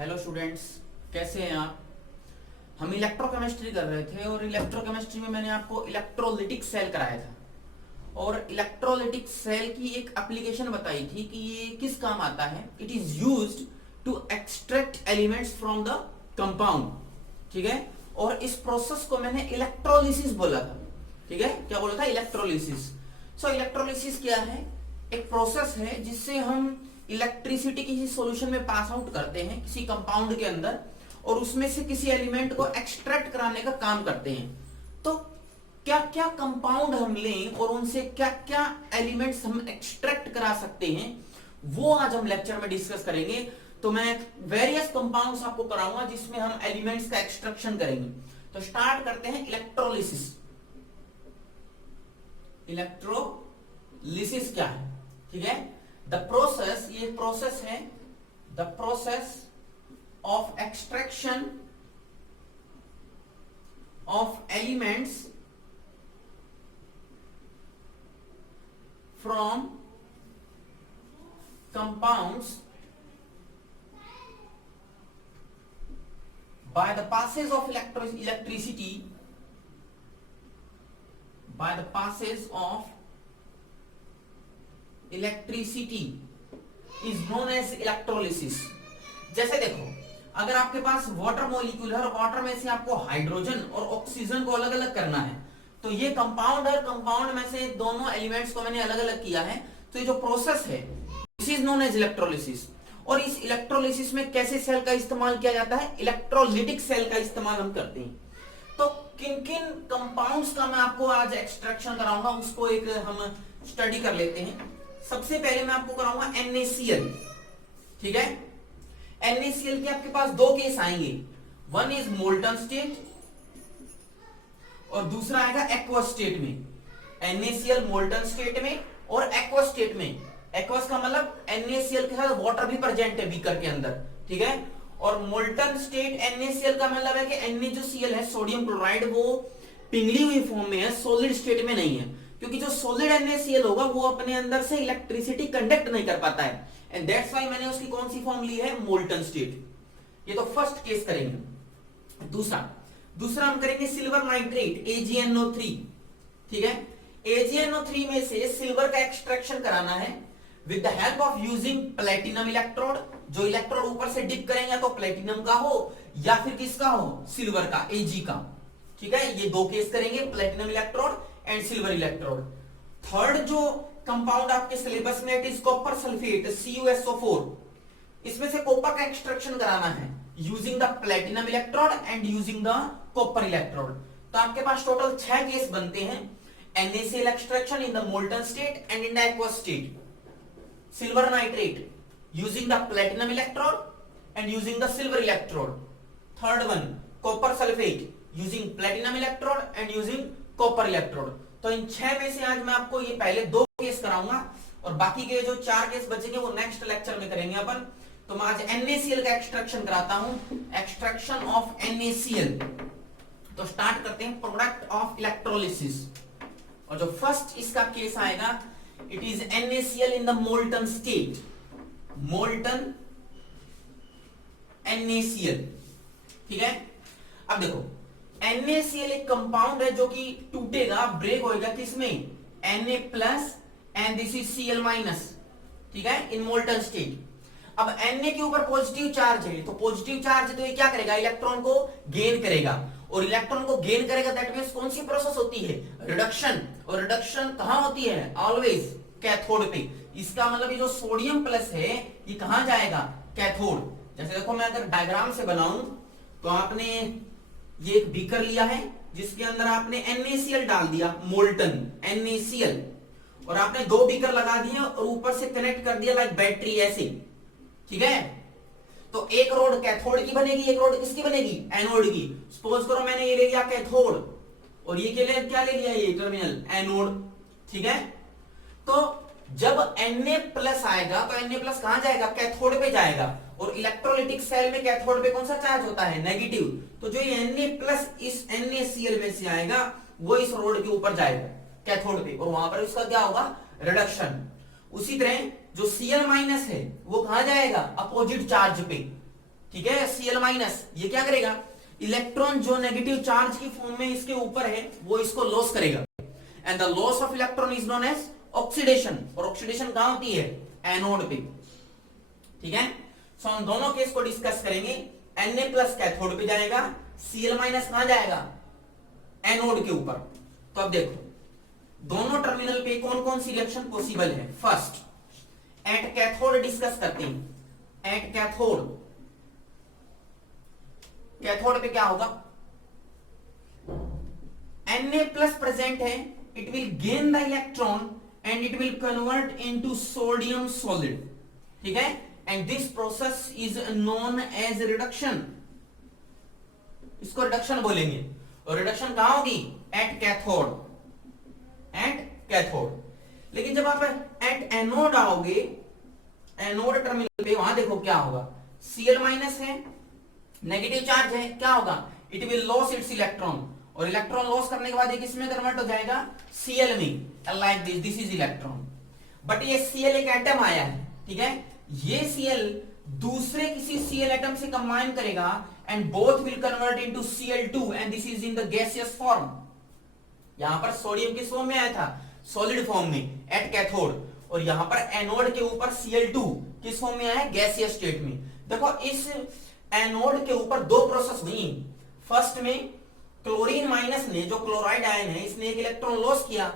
Hello students, कैसे हैं आप। हम इलेक्ट्रोकेमिस्ट्री कर रहे थे और इलेक्ट्रोकेमिस्ट्री में मैंने आपको इलेक्ट्रोलिटिक सेल कराया था और इलेक्ट्रोलिटिक सेल की एक एप्लीकेशन बताई थी कि ये किस काम आता है। It is used to extract elements from the compound. ठीक है, और इस प्रोसेस को मैंने इलेक्ट्रोलिसिस बोला था। ठीक है, क्या बोला था? इलेक्ट्रोलिसिस। सो इलेक्ट्रोलिसिस क्या है? एक प्रोसेस है जिससे हम इलेक्ट्रिसिटी किसी सॉल्यूशन में पास आउट करते हैं किसी कंपाउंड के अंदर और उसमें से किसी एलिमेंट को एक्सट्रैक्ट कराने का काम करते हैं। तो क्या क्या कंपाउंड हम लें और उनसे क्या क्या एलिमेंट्स हम एक्सट्रैक्ट करा सकते हैं, वो आज हम लेक्चर में डिस्कस करेंगे। तो मैं वेरियस कंपाउंड्स आपको कराऊंगा जिसमें हम एलिमेंट्स का एक्सट्रैक्शन करेंगे। तो स्टार्ट करते हैं इलेक्ट्रोलिसिस। इलेक्ट्रोलिसिस क्या है? ठीक है, द प्रोसेस, ये प्रोसेस है, the process of extraction of elements from compounds by the passage of electricity, by the passage of electricity is known as electrolysis। जैसे देखो, अगर आपके पास वाटर मॉलिक्यूल है और वाटर में से आपको हाइड्रोजन और ऑक्सीजन को अलग अलग करना है, तो ये कंपाउंड है, कंपाउंड में से दोनों एलिमेंट्स को मैंने अलग अलग किया है, तो ये जो प्रोसेस है this is known as electrolysis. और इस इलेक्ट्रोलिसिस में कैसे सेल का इस्तेमाल किया जाता है? इलेक्ट्रोलिटिक सेल का इस्तेमाल हम करते हैं। तो किन किन कंपाउंड्स का मैं आपको आज एक्सट्रैक्शन कराऊंगा, उसको एक हम स्टडी कर लेते हैं। सबसे पहले मैं आपको कराऊंगा NaCl। ठीक है, NaCl के आपके पास दो केस आएंगे, वन इज मोल्टन स्टेट और दूसरा आएगा एक्वस स्टेट में। NaCl मोल्टन स्टेट में और एक्वस स्टेट में। एक्वस का मतलब NaCl के साथ वाटर भी प्रेजेंट है बीकर के अंदर। ठीक है, और मोल्टन स्टेट NaCl का मतलब है कि Na जो Cl है, सोडियम क्लोराइड, वो पिघली हुई फॉर्म में है, सॉलिड स्टेट में नहीं है, क्योंकि जो सॉलिड NaCl होगा वो अपने अंदर से इलेक्ट्रिसिटी कंडक्ट नहीं कर पाता है, एंड दैट्स व्हाई मैंने उसकी कौन सी फॉर्म ली है? Molten state. ये तो फर्स्ट केस करेंगे। दूसरा हम करेंगे सिल्वर नाइट्रेट AgNO3। ठीक है, AgNO3 में से सिल्वर का एक्सट्रैक्शन कराना है with the help of using platinum electrode. जो इलेक्ट्रोड ऊपर से डिप करेंगे तो प्लेटिनम का हो या फिर किसका हो? सिल्वर का, Ag का। ठीक है, ये दो केस करेंगे, platinum electrode and silver electrode. Third जो कंपाउंड आपके सिलेबस में, it is copper sulphate CuSO4। इसमें से कॉपर का एक्सट्रैक्शन कराना है using the platinum electrode and using the copper electrode. तो आपके पास टोटल 6 केस बनते हैं, NaCl extraction in the molten state and in the aqueous state, silver nitrate using the platinum electrode and using the silver electrode. Third one, copper sulfate using platinum electrode and using copper electrode. तो इन 6 में से आज मैं आपको ये पहले 2 case कराऊंगा और बाकी के जो 4 केस बचेंगे वो नेक्स्ट लेक्चर में करेंगे अपन। तो मैं आज NaCl का एक्सट्रैक्शन कराता हूं, एक्सट्रैक्शन ऑफ NaCl। तो स्टार्ट करते हैं प्रोडक्ट ऑफ इलेक्ट्रोलिसिस। और जो फर्स्ट इसका केस आएगा, it is NaCl in the molten state, molten NaCl। ठीक है, अब देखो NaCl एक कंपाउंड है जो कि टूटेगा, ब्रेक होएगा किसमें? Na plus and this is Cl minus. ठीक है, इन मोल्टन स्टेट। अब Na के ऊपर पॉजिटिव चार्ज है, तो पॉजिटिव चार्ज तो ये क्या करेगा? इलेक्ट्रॉन को गेन करेगा, और इलेक्ट्रॉन को गेन करेगा, दैट मींस कौन सी प्रोसेस होती है? रिडक्शन। और रिडक्शन कहां होती है? ऑलवेज कैथोड पे। इसका मतलब ये जो सोडियम प्लस है ये कहां जाएगा? कैथोड। जैसे देखो, मैं अगर डायग्राम से बनाऊं तो आपने ये एक बीकर लिया है जिसके अंदर आपने NaCl डाल दिया, मोल्टन NaCl, और आपने 2 बीकर लगा दिए और ऊपर से कनेक्ट कर दिया लाइक बैटरी ऐसे। ठीक है, तो एक रोड कैथोड की बनेगी, एक रोड किसकी बनेगी? एनोड की। सपोज करो मैंने ये ले लिया कैथोड और ये क्या ले लिया? ये टर्मिनल एनोड। ठीक है, तो जब Na प्लस आएगा तो Na प्लस कहां जाएगा? कैथोड पे जाएगा, और इलेक्ट्रोलिटिक सेल में कैथोड पे कौन सा चार्ज होता है? नेगेटिव। तो जो ये Na प्लस इस NaCl में से आएगा वो इस रोड के ऊपर जाएगा कैथोड पे, और वहां पर उसका क्या होगा? रिडक्शन। उसी तरह जो Cl माइनस है वो कहां जाएगा? अपोजिट चार्ज पे। ठीक है, Cl-, ये क्या करेगा, इलेक्ट्रॉन जो नेगेटिव चार्ज की फॉर्म में इसके ऊपर है वो इसको लॉस करेगा, and the loss of electron is known as oxidation, और ऑक्सीडेशन कहां होती है, एनोड पे। ठीक है, सो हम दोनों केस को डिस्कस करेंगे। Na+ कैथोड पे जाएगा, Cl- कहां जाएगा, एनोड के ऊपर। तो अब देखो दोनों टर्मिनल पे कौन कौन सी रिएक्शन पॉसिबल है। फर्स्ट एट कैथोड डिस्कस करते हैं। एट कैथोड, कैथोड पे क्या होगा, Na+ प्रेजेंट है, it will gain the electron and it will convert into sodium solid. ठीक है, and this process is known as reduction, इसको रिडक्शन बोलेंगे। और रिडक्शन कहां होगी, एट कैथोड, एट कैथोड। लेकिन जब आप एट एनोड आओगे, एनोड टर्मिनल पे, वहां देखो क्या होगा, Cl- है, नेगेटिव चार्ज है, क्या होगा, it will loss it's electron, और इलेक्ट्रॉन लॉस करने के बाद ये किसमें कन्वर्ट हो जाएगा, Cl में, like this is electron. But ये Cl एक एटम आया है, ठीक है, ये Cl दूसरे किसी Cl एटम से कंबाइन करेगा and both will convert into Cl2 and this is in the gaseous form. यहां पर सोडियम किस फॉर्म में आया था, सॉलिड फॉर्म में एट कैथोड, और यहां पर एनोड के ऊपर Cl2 किस फॉर्म में आया, गैसियस स्टेट में। देखो इस एनोड के ऊपर दो प्रोसेस हुई। फर्स्ट में क्लोरीन माइनस ने, जो क्लोराइड आयन है, इसने एक इलेक्ट्रॉन लॉस किया,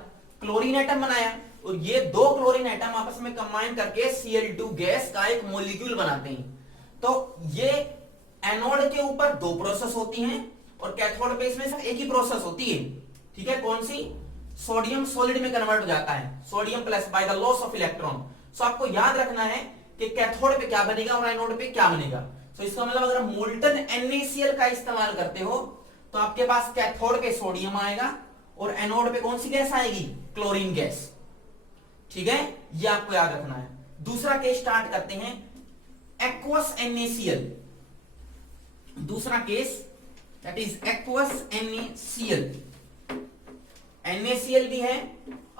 क्लोरीन एटम बनाया, और ये दो क्लोरीन एटम आपस में कंबाइन करके Cl2 गैस का एक मॉलिक्यूल बनाते हैं। तो ये एनोड के ऊपर दो प्रोसेस होती हैं और कैथोड पे इसमें सिर्फ एक ही प्रोसेस होती है। ठीक है, कौन सी, सोडियम सॉलिड में कन्वर्ट हो जाता है, sodium+ by the loss of electron. So आपको याद रखना है कि कैथोड पे क्या बनेगा और एनोड पे क्या बनेगा। सो इसका मतलब अगर मोल्टन NaCl का इस्तेमाल करते हो तो आपके पास कैथोड पे सोडियम आएगा और एनोड पे कौन सी गैस आएगी, क्लोरीन गैस। ठीक है, ये आपको याद रखना है। दूसरा केस स्टार्ट करते हैं, एक्वस NaCl। दूसरा case that is aqueous NaCl। NaCl भी है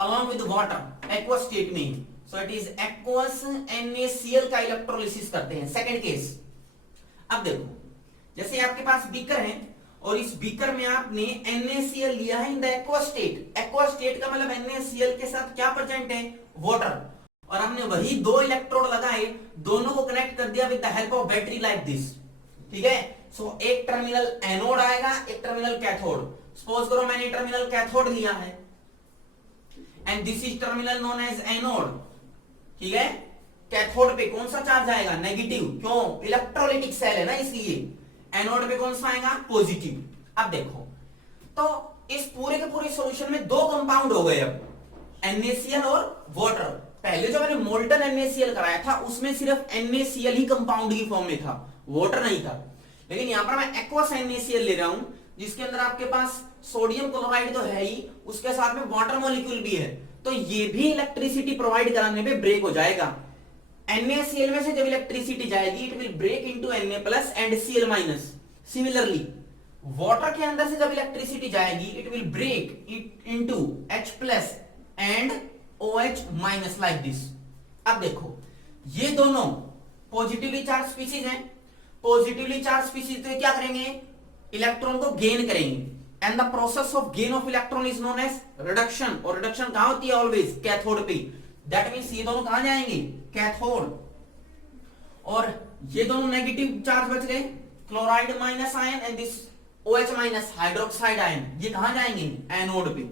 along with water aqueous state में, so it is aqueous NaCl का इलेक्ट्रोलिसिस करते हैं। सेकंड केस, अब देखो जैसे आपके पास बीकर है और इस बीकर में आपने NaCl लिया है in the aqueous state. Aqueous state का मतलब NaCl के साथ क्या प्रेजेंट है, वाटर, और हमने वही दो इलेक्ट्रोड लगाए, दोनों को कनेक्ट कर दिया with the help of battery like this. ठीक है, सो एक टर्मिनल एनोड आएगा, एक टर्मिनल कैथोड। सपोज करो मैंने टर्मिनल कैथोड लिया है and this is terminal known as anode. ठीक है, कैथोड पे कौन सा चार्ज आएगा, नेगेटिव, क्यों, इलेक्ट्रोलाइटिक सेल है ना इसलिए। एनोड पे कौन सा आएगा, पॉजिटिव। अब देखो तो इस पूरे के पूरे सॉल्यूशन में दो कंपाउंड हो गए, अब NaCl और वाटर। पहले जो मैंने मोल्टन NaCl कराया था उसमें सिर्फ NaCl ही कंपाउंड की फॉर्म में था, वाटर नहीं था। लेकिन यहां पर मैं एक्वस NaCl ले रहा हूं जिसके अंदर आपके पास सोडियम क्लोराइड तो है ही, उसके साथ में वाटर मॉलिक्यूल भी है, तो ये भी इलेक्ट्रिसिटी प्रोवाइड कराने में ब्रेक हो जाएगा। NaCl में से जब इलेक्ट्रिसिटी जाएगी it will break into Na+ and Cl-। Similarly water के अंदर से जब इलेक्ट्रिसिटी जाएगी it will break it into H+ and OH- like this. अब देखो ये दोनों पॉजिटिवली चार्ज स्पीशीज हैं, पॉजिटिवली चार्ज स्पीशीज तो क्या करेंगे, इलेक्ट्रॉन को गेन करेंगे, and the process of gain of electron is known as reduction. और रिडक्शन कहां होती है, ऑलवेज कैथोड पे। दैट मींस ये दोनों कहां जाएंगे, कैथोड, और ये दोनों नेगेटिव चार्ज बच गए, chloride minus ion and this OH- hydroxide ion, ये कहां जाएंगे, एनोड पे।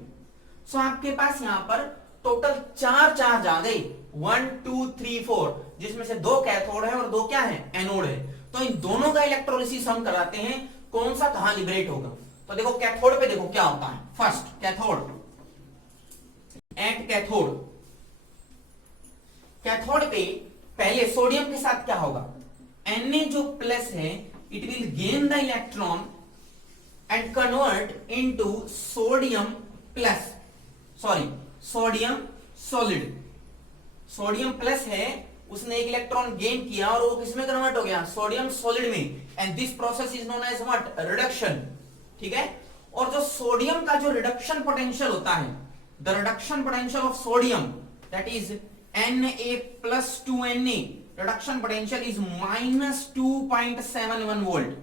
सो आपके पास यहां पर टोटल 4 चार्ज आ गए, 1 2 3 4, जिसमें से 2 कैथोड है और 2 क्या है, एनोड है। तो इन दोनों का इलेक्ट्रोलिसिस हम कराते हैं, कौन सा कहां लिबरेट होगा। तो देखो कैथोड पे देखो क्या होता है। First cathode, eight cathode, cathode पे पहले सोडियम के साथ क्या होगा, Na जो प्लस है it will gain the electron and convert into sodium plus, sorry sodium solid. Sodium plus है, उसने एक इलेक्ट्रॉन गेन किया और वो किसमें कन्वर्ट हो गया, सोडियम सॉलिड में, and this process is known as what, reduction. ठीक है, और जो सोडियम का जो रिडक्शन पोटेंशियल होता है, the reduction potential of sodium that is Na+2Na, reduction potential is -2.71 volt.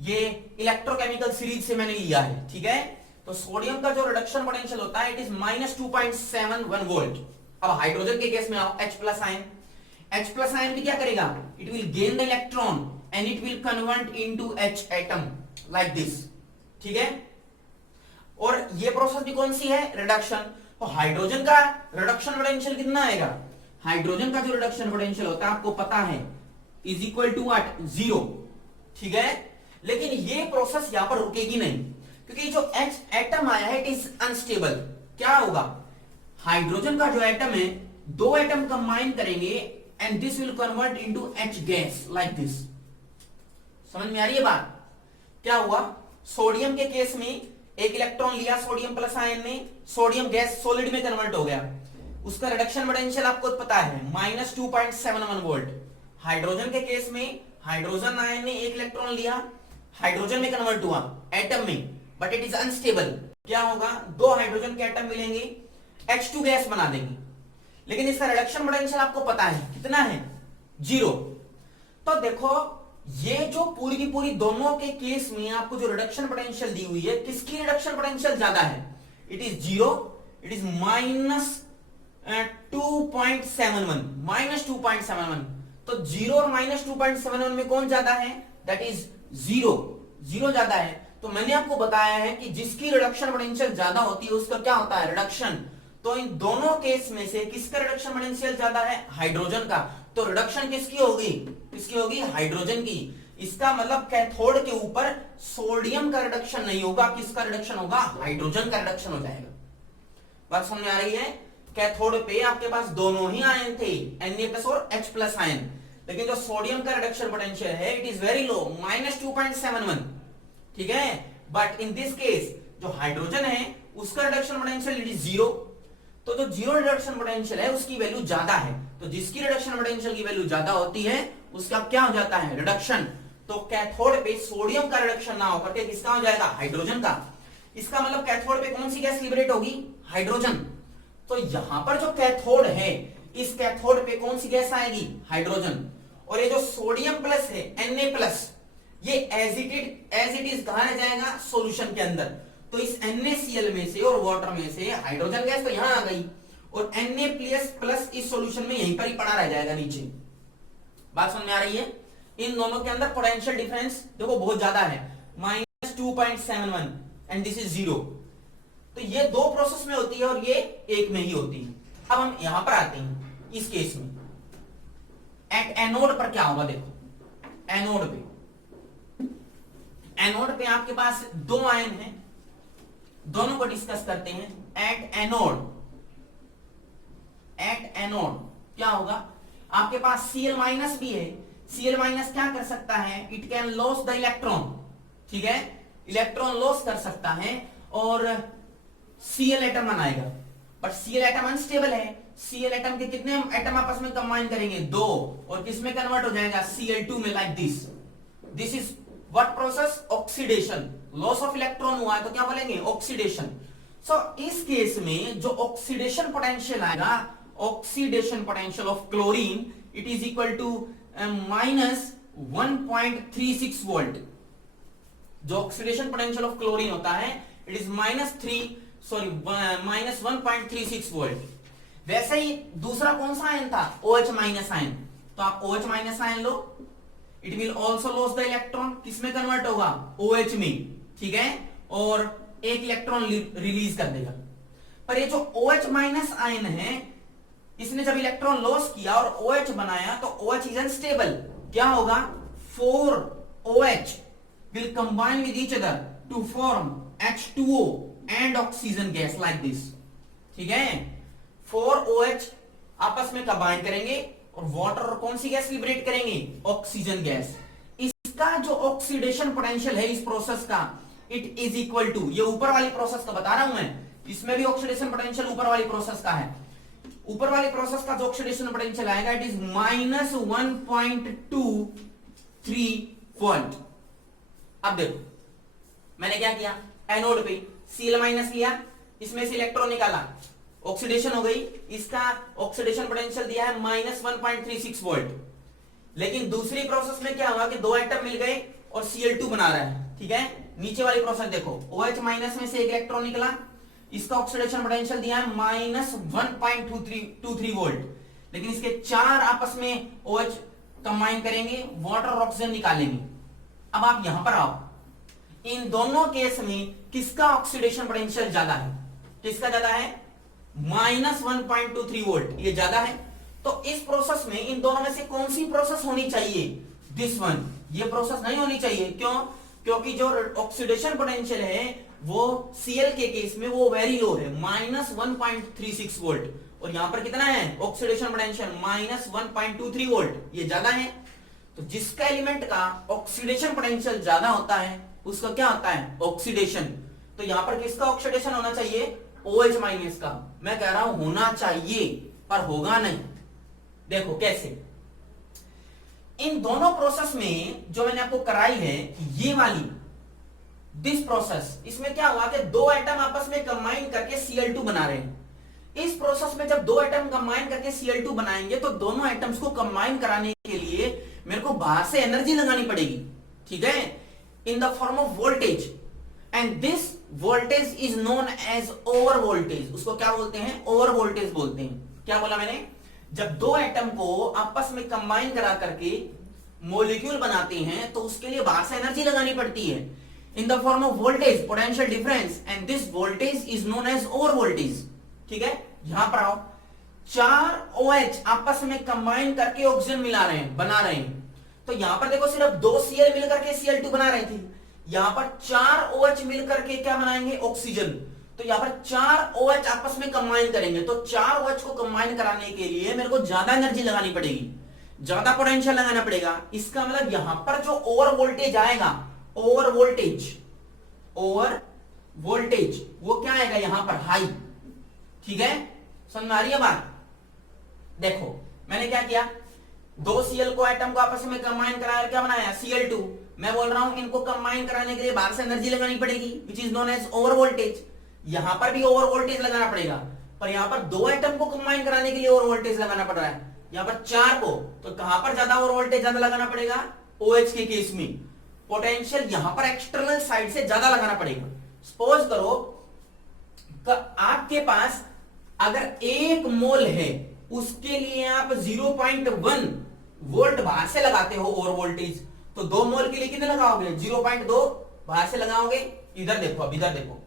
ये इलेक्ट्रोकेमिकल सीरीज से मैंने लिया है, ठीक है। तो सोडियम का जो रिडक्शन पोटेंशियल होता है इट इज -2.71 वोल्ट। अब हाइड्रोजन के केस में आओ, H plus ion, H plus ion भी क्या करेगा, it will gain the electron and it will convert into H atom like this, ठीक है। और ये प्रोसेस भी कौन सी है, रिडक्शन। तो हाइड्रोजन का रिडक्शन पोटेंशियल कितना आएगा, हाइड्रोजन का जो रिडक्शन पोटेंशियल होता है आपको पता है इज इक्वल टू व्हाट, 0, ठीक है। लेकिन ये प्रोसेस यहां पर रुकेगी नहीं, क्योंकि जो H एटम आया है इट इज अनस्टेबल। क्या होगा, हाइड्रोजन का जो एटम है, दो एटम कंबाइन करेंगे and this will convert into H gas like this. समझ में आ रही है बात। क्या हुआ, सोडियम के केस में एक इलेक्ट्रॉन लिया सोडियम प्लस आयन ने, सोडियम गैस सॉलिड में कन्वर्ट हो गया, उसका रिडक्शन पोटेंशियल आपको पता है -2.71 वोल्ट। हाइड्रोजन के केस में हाइड्रोजन आयन ने एक इलेक्ट्रॉन लिया, हाइड्रोजन में कन्वर्ट हुआ एटम में, बट इट इज अनस्टेबल। क्या होगा, दो हाइड्रोजन के एटम मिलेंगे, H2 गैस बना देंगे, लेकिन इसका रिडक्शन पोटेंशियल आपको पता है कितना है, 0। तो देखो ये जो पूरी की पूरी दोनों के केस में आपको जो रिडक्शन पोटेंशियल दी हुई है, किसकी रिडक्शन पोटेंशियल ज्यादा है, इट इज 0, इट इज -2.71। तो 0 और -2.71 में कौन ज्यादा है, दैट इज 0 ज्यादा है। तो मैंने आपको बताया है कि जिसकी रिडक्शन पोटेंशियल ज्यादा होती है उसका क्या होता है, रिडक्शन। तो इन दोनों केस में से किसका रिडक्शन पोटेंशियल ज्यादा है, हाइड्रोजन का। तो रिडक्शन किसकी होगी, किसकी होगी, हाइड्रोजन की। इसका मतलब कैथोड के ऊपर सोडियम का रिडक्शन नहीं होगा, किसका रिडक्शन होगा, हाइड्रोजन का रिडक्शन हो जाएगा। बात समझ में आ रही है। कैथोड पे आपके पास दोनों ही आयन थे, Na+ और H प्लस आयन, लेकिन जो सोडियम का रिडक्शन पोटेंशियल है इट इज वेरी लो, -2.71, ठीक है। बट इन दिस केस जो हाइड्रोजन है उसका रिडक्शन पोटेंशियल इट इज 0। तो जो 0 रिडक्शन पोटेंशियल है उसकी वैल्यू ज्यादा है। तो जिसकी रिडक्शन पोटेंशियल की वैल्यू ज्यादा होती है उसका क्या हो जाता है, रिडक्शन। तो कैथोड पे सोडियम का रिडक्शन ना होकर के किसका हो जाएगा, हाइड्रोजन का। इसका मतलब कैथोड पे कौन सी गैस लिबरेट होगी, हाइड्रोजन। तो यहां पर जो कैथोड है, इस कैथोड पे कौन सी गैस आएगी, हाइड्रोजन। और ये जो सोडियम प्लस है Na+, ये एज इट इज कहा जाएगा सॉल्यूशन के अंदर। तो इस NaCl में से और वाटर में से हाइड्रोजन गैस तो यहां आ गई, और Na++ इस सॉल्यूशन में यहीं पर ही पड़ा रह जाएगा नीचे। बात समझ में आ रही है। इन दोनों के अंदर पोटेंशियल डिफरेंस देखो बहुत ज्यादा है, -2.71 एंड दिस इज 0। तो ये दो प्रोसेस में होती है और ये एक में ही होती है। अब हम यहां पर आते हैं इस केस में, एट एनोड पर क्या होगा। देखो एनोड पे आपके पास दो आयन हैं, दोनों को डिस्कस करते हैं। एट एनोड क्या होगा, आपके पास Cl- भी है। Cl- क्या कर सकता है, it can loss the electron, ठीक है, इलेक्ट्रॉन लॉस कर सकता है और Cl एटम बनाएगा। बट Cl एटम अनस्टेबल है। Cl एटम के कितने एटम आपस में कंबाइन करेंगे, 2, और किसमें कन्वर्ट हो जाएगा, Cl2 में, like this is what process, oxidation. Loss of electron हुआ है तो क्या बोलेंगे, ऑक्सीडेशन। सो इस केस में जो ऑक्सीडेशन पोटेंशियल आएगा, oxidation potential of chlorine, it is equal to -1.36 volt. जो ऑक्सीडेशन पोटेंशियल ऑफ क्लोरीन होता है इट इज -1.36 वोल्ट। वैसे ही दूसरा कौन सा आयन था, OH- आयन। तो आप OH- ion low, it will also loss the electron, किसमें कन्वर्ट होगा, OH में, ठीक है, और एक इलेक्ट्रॉन रिलीज कर देगा। पर ये जो OH- आयन है, इसने जब इलेक्ट्रॉन लॉस किया और OH बनाया तो OH इज अनस्टेबल। क्या होगा, 4 OH will combine with each other to form H2O and oxygen gas like this, ठीक है। 4 OH आपस में कंबाइन करेंगे और वाटर और कौन सी गैस लिबरेट करेंगे, ऑक्सीजन गैस। इसका जो ऑक्सीडेशन पोटेंशियल है इस प्रोसेस का, इट इज इक्वल टू, ये ऊपर वाली प्रोसेस का बता रहा हूं मैं, इसमें भी ऑक्सीडेशन पोटेंशियल ऊपर वाली प्रोसेस का है। ऊपर वाली प्रोसेस का जो ऑक्सीडेशन पोटेंशियल आएगा इट इज -1.23 वोल्ट। अब देखो मैंने क्या किया, एनोड पे Cl- लिया, इसमें से इलेक्ट्रॉन निकाला ऑक्सीडेशन हो गई, इसका ऑक्सीडेशन पोटेंशियल दिया है -1.36 वोल्ट। लेकिन दूसरी प्रोसेस में क्या हुआ कि दो एटम मिल गए और Cl2 बना रहा है, ठीक है। नीचे वाली प्रोसेस देखो, OH माइनस में से एक इलेक्ट्रॉन निकला, इसका ऑक्सीडेशन पोटेंशियल दिया है -1.23 वोल्ट। लेकिन इसके चार आपस में OH कंबाइन करेंगे, वाटर और ऑक्सीजन निकालेंगे। अब आप यहां पर आओ, इन दोनों केस में किसका ऑक्सीडेशन पोटेंशियल ज्यादा है? किसका ज्यादा है? -1.23 वोल्ट, ये ज्यादा है। तो इस प्रोसेस में इन दोनों में से कौन सी प्रोसेस होनी चाहिए? This one. ये प्रोसेस नहीं होनी चाहिए, क्यों? क्योंकि जो ऑक्सीडेशन पोटेंशियल है वो Cl के केस में वो वेरी लो है, -1.36 वोल्ट, और यहां पर कितना है ऑक्सीडेशन पोटेंशियल? -1.23 वोल्ट, ये ज्यादा है। तो जिसका एलिमेंट का ऑक्सीडेशन पोटेंशियल ज्यादा होता है उसका क्या होता है? ऑक्सीडेशन। तो यहां पर किसका ऑक्सीडेशन होना चाहिए? OH माइनस का। मैं कह रहा हूं होना चाहिए, पर होगा नहीं। देखो कैसे, इन दोनों प्रोसेस में जो मैंने आपको कराई है, ये वाली दिस प्रोसेस, इसमें क्या हुआ कि दो एटम आपस में कंबाइन करके Cl2 बना रहे हैं। इस प्रोसेस में जब दो एटम कंबाइन करके Cl2 बनाएंगे तो दोनों एटम्स को कंबाइन कराने के लिए मेरे को बाहर से एनर्जी लगानी पड़ेगी, ठीक है, in the form of voltage, and this voltage is known as over voltage. उसको क्या बोलते हैं? ओवर वोल्टेज बोलते हैं। क्या बोला मैंने? जब दो एटम को आपस में कंबाइन करा करके मॉलिक्यूल बनाते हैं तो उसके लिए बाहर से एनर्जी लगानी पड़ती है in the form of voltage, potential difference, and this voltage is known as over voltage, ठीक है। यहां पर आओ, चार OH आपस में कंबाइन करके ऑक्सीजन मिला रहे हैं, बना रहे हैं। तो यहां पर देखो सिर्फ दो Cl मिलकर के Cl2 बना रहे थे, यहां पर चार OH मिलकर के क्या बनाएंगे? ऑक्सीजन। तो यहां पर चार OH आपस में कंबाइन करेंगे, तो चार OH को कंबाइन कराने के लिए मेरे को ज्यादा एनर्जी लगानी पड़ेगी, ज्यादा पोटेंशियल लगाना पड़ेगा। इसका मतलब यहां पर जो ओवर वोल्टेज आएगा, ओवर वोल्टेज वो क्या आएगा? यहां पर हाई, ठीक है। समझ में आ रही है बात? देखो मैंने क्या किया, दो Cl को एटम को आपस में कंबाइन कराया, क्या बनाया? Cl2। मैं बोल रहा हूं इनको कंबाइन कराने के लिए बाहर से एनर्जी लगानी पड़ेगी, which is known as over voltage. यहां पर भी ओवर वोल्टेज लगाना पड़ेगा, पर यहां पर दो एटम को कंबाइन कराने के लिए ओवर वोल्टेज लगाना पड़ रहा है, यहां पर चार को। तो कहां पर ज्यादा ओवर वोल्टेज ज्यादा लगाना पड़ेगा? OH के केस में पोटेंशियल यहां पर एक्सटर्नल साइड से ज्यादा लगाना पड़ेगा। सपोज करो आपके पास अगर 1 मोल है, उसके लिए आप 0.1 वोल्ट बाहर से लगाते हो ओवर वोल्टेज, तो 2 मोल के लिए कितने लगाओगे? 0.2 बाहर से लगाओगे। इधर देखो, अब इधर देखो,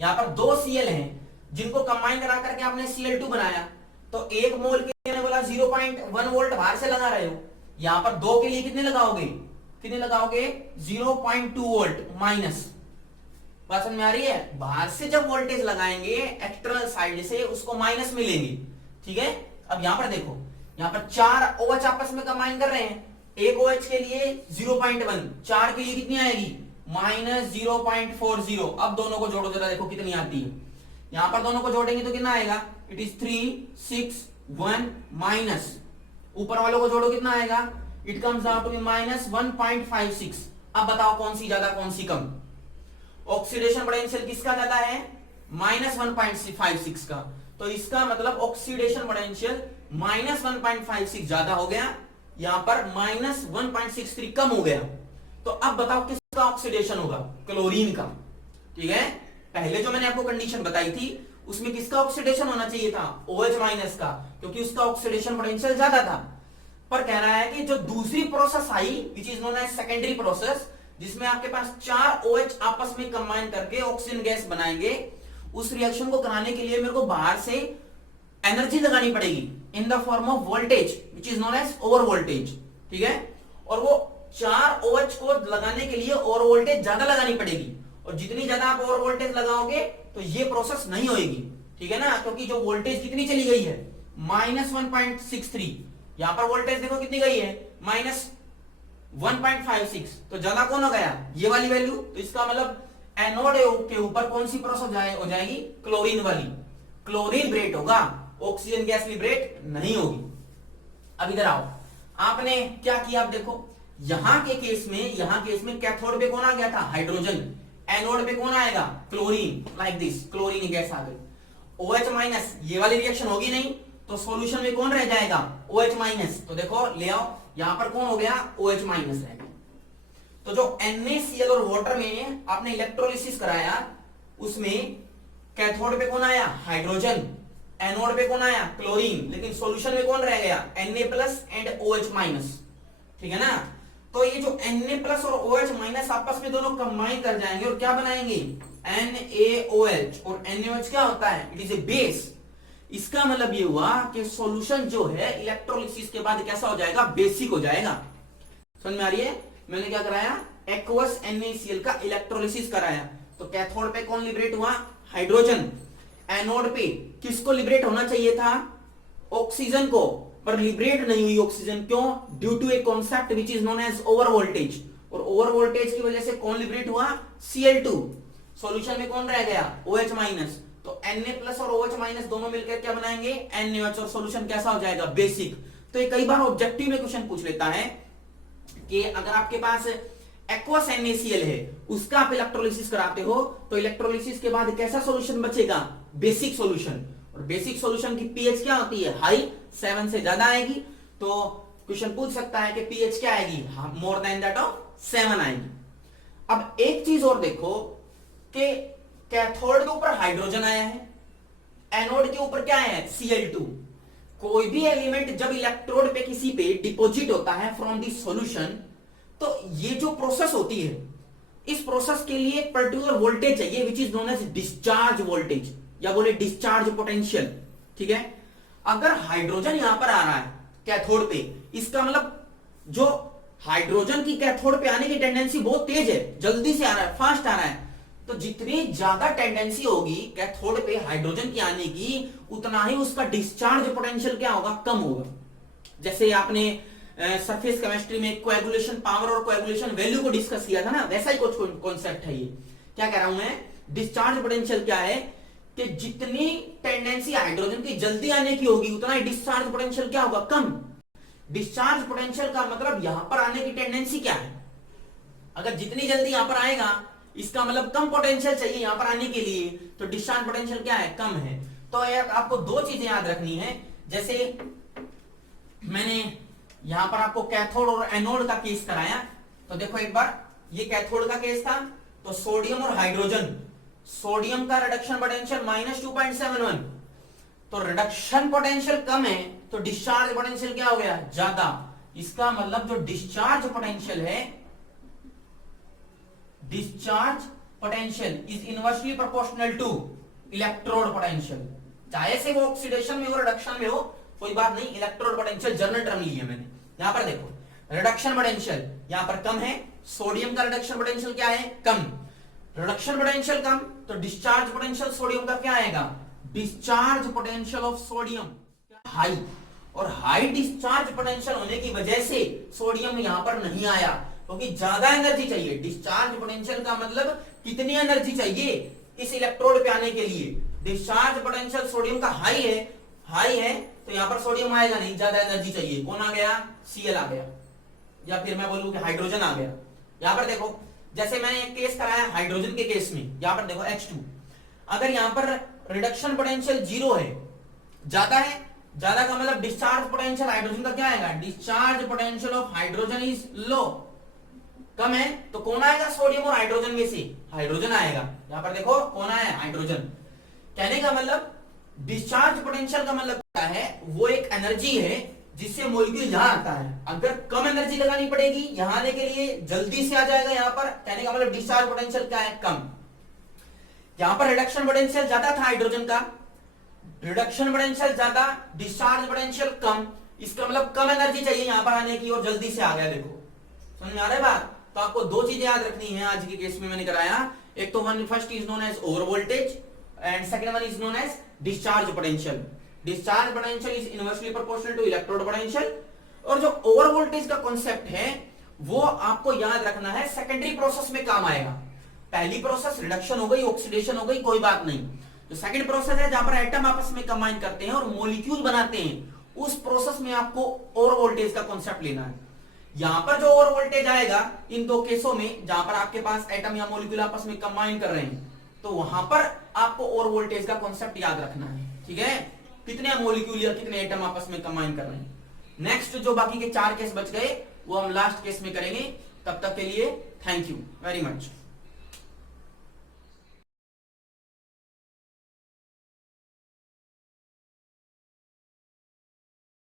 यहां पर दो Cl हैं जिनको कंबाइन करा करके आपने Cl2 बनाया, तो 1 मोल के लिए बोला 0.1 वोल्ट बाहर से लगा रहे हो। यहां पर 2 के लिए कितने लगाओगे? 0.2 वोल्ट माइनस। बात समझ में आ रही है? बाहर से जब वोल्टेज लगाएंगे एक्सटर्नल साइड से, उसको माइनस में लेंगे, ठीक है। अब यहां पर देखो, यहां पर चार OH आपस में कंबाइन कर रहे हैं, एक OH के लिए 0.1, चार के लिए कितनी आएगी? -0.40। अब दोनों को जोड़ो जरा, देखो कितनी आती है। यहां पर दोनों को जोड़ेंगे तो कितना आएगा? इट इज 3, 6, 1 माइनस, ऊपर वालों को जोड़ो कितना आएगा? It comes out to be -1.56। अब बताओ कौन सी ज्यादा कौन सी कम? ऑक्सीडेशन पोटेंशियल किसका ज्यादा है? -1.56 का। तो इसका मतलब ऑक्सीडेशन पोटेंशियल -1.56 ज्यादा हो गया, यहां पर -1.63 कम हो गया। तो अब बताओ किसका ऑक्सीडेशन होगा? क्लोरीन का, ठीक है। पहले जो मैंने आपको कंडीशन बताई थी उसमें किसका ऑक्सीडेशन होना चाहिए था? OH माइनस का, क्योंकि उसका ऑक्सीडेशन पोटेंशियल ज्यादा था। पर कह रहा है कि जो दूसरी प्रोसेस आई which is known as secondary process, जिसमें आपके पास चार OH आपस में कंबाइन करके ऑक्सीजन गैस बनाएंगे, उस रिएक्शन को कराने के लिए मेरे को बाहर से एनर्जी लगानी पड़ेगी in the form of voltage which is known as over voltage, ठीक है। और वो चार OH को लगाने के लिए ओवर वोल्टेज ज्यादा लगानी पड़ेगी, और जितनी ज्यादा आप ओवर वोल्टेज लगाओगे तो ये प्रोसेस नहीं होगी, ठीक है ना। क्योंकि जो वोल्टेज कितनी चली गई है? -1.63। यहां पर वोल्टेज देखो कितनी गई है? -1.56। तो ज्यादा कौन हो गया? ये वाली वैल्यू। तो इसका मतलब एनोड के ऊपर कौन सी प्रोसेस हो जाएगी? क्लोरीन वाली। क्लोरीन ब्रेट होगा, ऑक्सीजन गैस लिबरेट नहीं होगी। अब इधर आओ, आपने क्या किया? आप देखो यहां के केस में कैथोड पे कौन आ गया था? हाइड्रोजन। एनोड पे कौन आएगा? Chlorine. Like this, chlorine gas आ गई। OH माइनस, ये वाली रिएक्शन होगी नहीं, तो सॉल्यूशन में कौन रह जाएगा, OH माइनस। तो देखो ले आओ, यहां पर कौन हो गया, OH माइनस रह गया। तो जो NaCl और वाटर में आपने इलेक्ट्रोलिसिस कराया, उसमें कैथोड पे कौन आया, हाइड्रोजन, एनोड पे कौन आया, क्लोरीन, लेकिन सॉल्यूशन में कौन रह गया, Na+ एंड OH माइनस। ठीक है ना। तो ये जो Na+ और OH माइनस आपस में दोनों कंबाइन कर जाएंगे और क्या बनाएंगे, NaOH। और NaOH क्या होता है, इट इज ए बेस। इसका मतलब ये हुआ कि सॉल्यूशन जो है इलेक्ट्रोलिसिस के बाद कैसा हो जाएगा, बेसिक हो जाएगा। समझ में आ रही है। मैंने क्या कराया, एक्वस NaCl का इलेक्ट्रोलिसिस कराया। तो कैथोड पे कौन लिबरेट हुआ, हाइड्रोजन। एनोड पे किसको लिबरेट होना चाहिए था, ऑक्सीजन को, पर लिबरेट नहीं हुई ऑक्सीजन। क्यों, due to a concept which is known as over voltage. और ओवर वोल्टेज की वजह से कौन लिबरेट हुआ, Cl2। सॉल्यूशन में कौन रह गया, OH माइनस। तो Na+ और OH माइनस दोनों मिलकर क्या बनाएंगे, NaOH, और सॉल्यूशन कैसा हो जाएगा, बेसिक। तो ये कई बार ऑब्जेक्टिव में क्वेश्चन पूछ लेता है कि अगर आपके पास एक्वस NaCl है, उसका आप इलेक्ट्रोलिसिस कराते हो, तो इलेक्ट्रोलिसिस के बाद कैसा सॉल्यूशन बचेगा, बेसिक सॉल्यूशन। और बेसिक सॉल्यूशन की pH क्या होती है, हाई, 7 से ज्यादा आएगी। तो क्वेश्चन पूछ सकता है कि pH क्या आएगी, मोर देन दैट ऑफ 7 आएगी। अब एक चीज और देखो कि कैथोड के ऊपर हाइड्रोजन आया है, एनोड के ऊपर क्या है, Cl2। कोई भी एलिमेंट जब इलेक्ट्रोड पे किसी पे डिपॉजिट होता है फ्रॉम दी सॉल्यूशन, तो ये जो प्रोसेस होती है, इस प्रोसेस के लिए एक पर्टिकुलर वोल्टेज चाहिए which is known as discharge voltage, या बोले डिस्चार्ज पोटेंशियल। ठीक है। अगर हाइड्रोजन यहां पर आ रहा है कैथोड पे, इसका मतलब जो हाइड्रोजन की कैथोड पे आने की टेंडेंसी बहुत तेज है, जल्दी से आ रहा है, फास्ट आ रहा है। तो जितनी ज्यादा टेंडेंसी होगी कैथोड पे हाइड्रोजन की आने की, उतना ही उसका डिस्चार्ज पोटेंशियल क्या होगा, कम होगा। जैसे आपने सरफेस केमिस्ट्री में कोएगुलेशन पावर और कोएगुलेशन वैल्यू को डिस्कस किया था ना, वैसा ही कुछ कॉन्सेप्ट है ये। क्या कह रहा हूं मैं, डिस्चार्ज पोटेंशियल क्या है कि जितनी टेंडेंसी हाइड्रोजन की जल्दी आने की होगी, उतना ही डिस्चार्ज पोटेंशियल क्या होगा, कम। डिस्चार्ज पोटेंशियल का मतलब यहां पर आने की टेंडेंसी क्या है। अगर जितनी जल्दी यहां पर आएगा, इसका मतलब कम पोटेंशियल चाहिए यहां पर आने के लिए, तो डिस्चार्ज पोटेंशियल क्या है, कम है। तो यार आपको दो चीजें याद रखनी है। जैसे मैंने यहां पर आपको कैथोड और एनोड का केस कराया, तो देखो एक बार, ये कैथोड का केस था, तो सोडियम और हाइड्रोजन, सोडियम का रिडक्शन पोटेंशियल -2.71, तो रिडक्शन पोटेंशियल कम है, तो डिस्चार्ज पोटेंशियल क्या हो गया, ज्यादा। इसका मतलब जो डिस्चार्ज पोटेंशियल है, discharge potential is inversely proportional to electrode potential. चाहे से वो ऑक्सीडेशन में हो, रिडक्शन में हो, कोई बात नहीं, इलेक्ट्रोड पोटेंशियल जनरल टर्म ली है मैंने। यहां पर देखो, रिडक्शन पोटेंशियल यहां पर कम है, सोडियम का रिडक्शन पोटेंशियल क्या है, कम। रिडक्शन पोटेंशियल कम, तो डिस्चार्ज पोटेंशियल सोडियम का क्या आएगा, discharge potential of sodium high. और हाई डिस्चार्ज पोटेंशियल होने की वजह से सोडियम यहां पर नहीं आया, क्योंकि ज्यादा एनर्जी चाहिए। डिस्चार्ज पोटेंशियल का मतलब कितनी एनर्जी चाहिए इस इलेक्ट्रोड पे आने के लिए। डिस्चार्ज पोटेंशियल सोडियम का हाई है, तो यहां पर सोडियम आएगा नहीं, ज्यादा एनर्जी चाहिए। कौन आ गया, Cl आ गया, या फिर मैं बोलूं कि हाइड्रोजन आ गया। यहां पर देखो, जैसे मैंने एक केस कराया हाइड्रोजन के केस में, यहां पर देखो H2, अगर यहां पर रिडक्शन पोटेंशियल 0 है, ज्यादा है, ज्यादा का मतलब डिस्चार्ज पोटेंशियल हाइड्रोजन का क्या आएगा, discharge potential of hydrogen is low, कम है, तो कौन आएगा, सोडियम और हाइड्रोजन में से हाइड्रोजन आएगा। यहां पर देखो कौन आया, हाइड्रोजन। कहने का मतलब डिस्चार्ज पोटेंशियल का मतलब क्या है, वो एक एनर्जी है जिससे मॉलिक्यूल यहां आता है। अगर कम एनर्जी लगानी पड़ेगी यहां आने के लिए, जल्दी से आ जाएगा यहां पर, कहने का मतलब डिस्चार्ज पोटेंशियल क्या है, कम। यहां पर रिडक्शन पोटेंशियल ज्यादा था हाइड्रोजन का, रिडक्शन पोटेंशियल ज्यादा, डिस्चार्ज पोटेंशियल कम, इसका मतलब कम एनर्जी चाहिए यहां पर आने की, और जल्दी से आ गया। देखो समझ में आ रहा है बात। तो आपको दो चीजें याद रखनी है आज के केस में मैंने कराया, एक तो first is known as over voltage and second one is known as discharge potential. Discharge potential is inversely proportional to electrode potential. और जो ओवर वोल्टेज का कॉन्सेप्ट है वो आपको याद रखना है, सेकेंडरी प्रोसेस में काम आएगा। पहली प्रोसेस रिडक्शन हो गई, ऑक्सीडेशन हो गई, कोई बात नहीं। जो सेकंड प्रोसेस है जहां पर एटम आपस में कंबाइन करते हैं और मॉलिक्यूल बनाते हैं, उस प्रोसेस में आपको ओवर वोल्टेज का कॉन्सेप्ट लेना है। यहां पर जो ओवर वोल्टेज आएगा इन दो केसों में, जहां पर आपके पास एटम या मॉलिक्यूल आपस में कंबाइन कर रहे हैं, तो वहां पर आपको और वोल्टेज का कॉन्सेप्ट याद रखना है, ठीक है, कितने मोलिक्यूल या कितने एटम आपस में कंबाइन कर रहे हैं। नेक्स्ट जो बाकी के 4 केस बच गए वो हम लास्ट केस में करेंगे। तब तक के लिए थैंक यू वेरी मच।